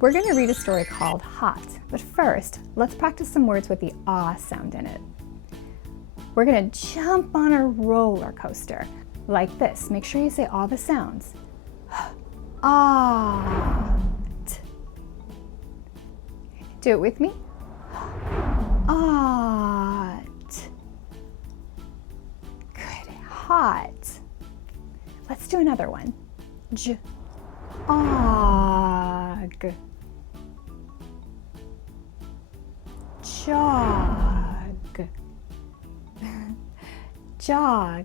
We're going to read a story called Hot, but first, let's practice some words with the ah sound in it. We're going to jump on a roller coaster like this. Make sure you say all the sounds. Ah. Do it with me. Ah. Good. Hot. Let's do another one. J. Og. Jog. Jog.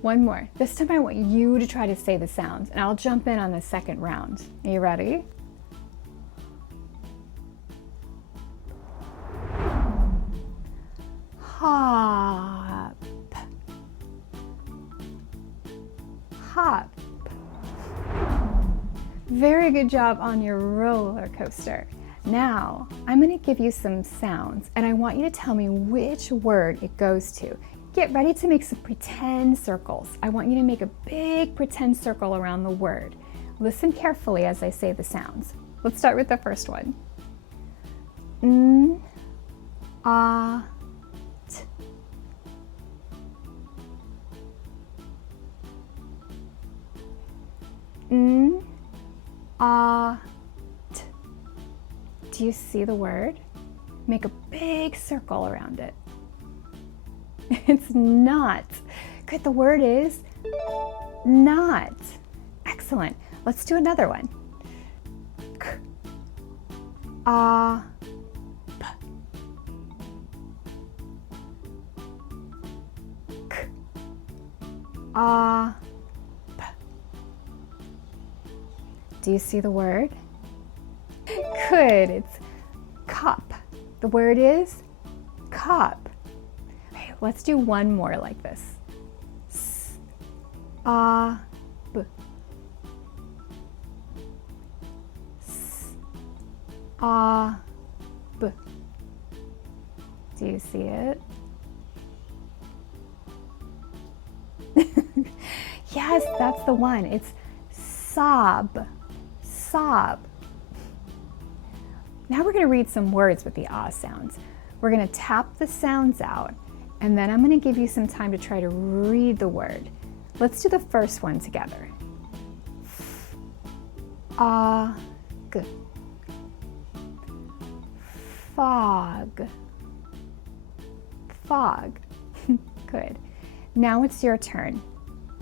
One more. This time I want you to try to say the sounds, and I'll jump in on the second round. Are you ready? Hop. Hop. Very good job on your roller coaster. Now, I'm going to give you some sounds, and I want you to tell me which word it goes to. Get ready to make some pretend circles. I want you to make a big pretend circle around the word. Listen carefully as I say the sounds. Let's start with the first one. N, ah, t. N, ah, t. Do you see the word? Make a big circle around it. It's not. Good, the word is not. Excellent. Let's do another one. K, ah, p. K, ah, p. Do you see the word? Good, it's cop. The word is cop. Okay, let's do one more like this. S, ah, b. S, ah, b. Do you see it? Yes, that's the one. It's sob. Sob. Now we're going to read some words with the ah sounds. We're going to tap the sounds out, and then I'm going to give you some time to try to read the word. Let's do the first one together. F, ah, g. Fog. Fog. Good. Now it's your turn.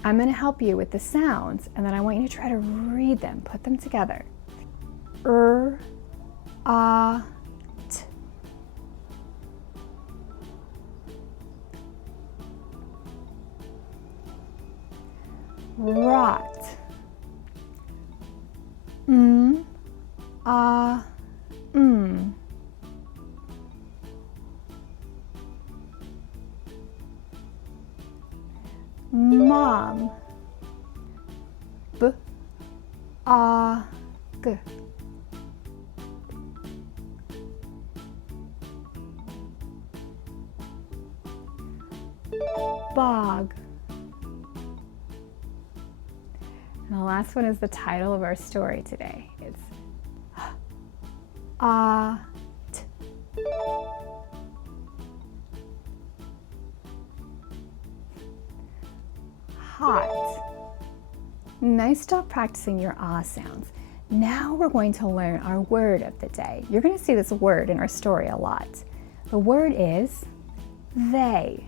I'm going to help you with the sounds, and then I want you to try to read them. Put them together. Ah, t. Rot. Ah, Mom. B, ah, g. Bog. And the last one is the title of our story today. It's ah, t. Hot. Nice job practicing your ah sounds. Now we're going to learn our word of the day. You're going to see this word in our story a lot. The word is they.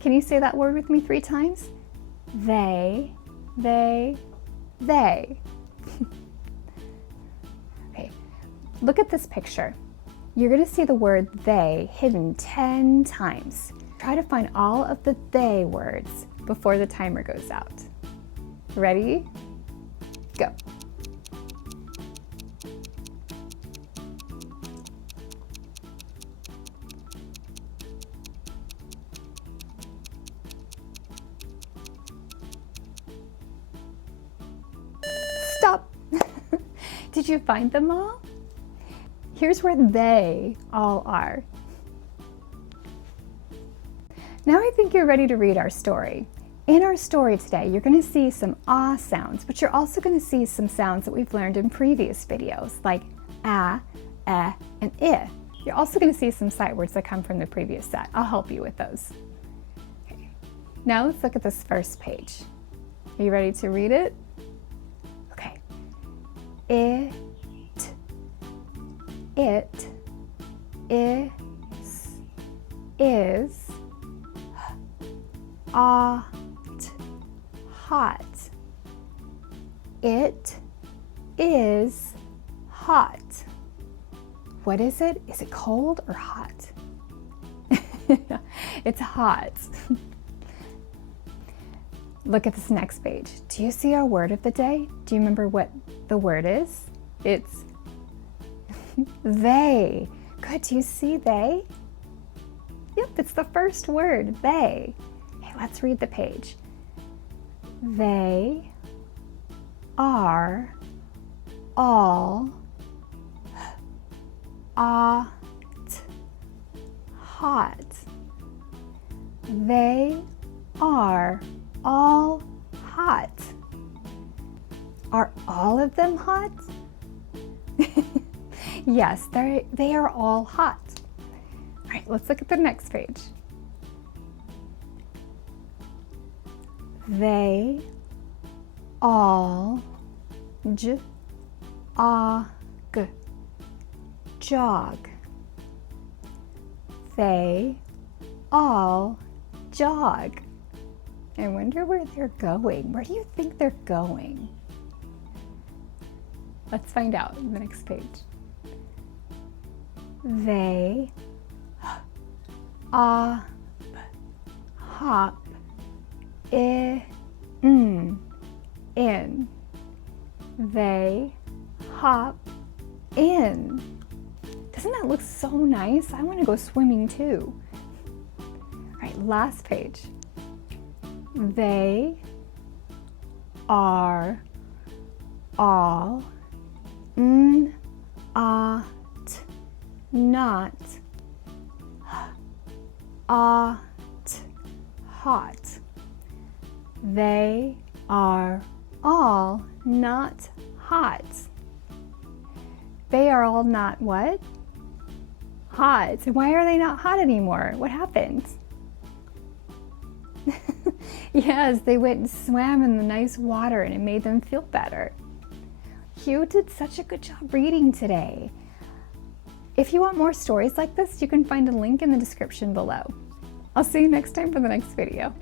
Can you say that word with me 3 times? They, they, they. Okay, look at this picture. You're going to see the word they hidden 10 times. Try to find all of the they words before the timer goes out. Ready? Go. Stop. Did you find them all? Here's where they all are. Now I think you're ready to read our story. In our story today, you're going to see some ah sounds, but you're also going to see some sounds that we've learned in previous videos, like ah, eh, and I. You're also going to see some sight words that come from the previous set. I'll help you with those. Okay. Now let's look at this first page. Are you ready to read it? Okay. It is hot. It is hot. What is it? Is it cold or hot? It's hot. Look at this next page. Do you see our word of the day? Do you remember what the word is? It's they. Good, do you see they? Yep, it's the first word, they. Okay, let's read the page. They are all hot. They are all hot. Are all of them hot? Yes, they are all hot. All right, let's look at the next page. They all jog. They all jog. I wonder where they're going. Where do you think they're going? Let's find out in the next page. They hop in. They hop in. Doesn't that look so nice? I want to go swimming too. All right, last page. They are all not hot. They are all not hot. They are all not what? Hot. Why are they not hot anymore? What happened? Yes, they went and swam in the nice water and it made them feel better. You did such a good job reading today. If you want more stories like this, you can find a link in the description below. I'll see you next time for the next video.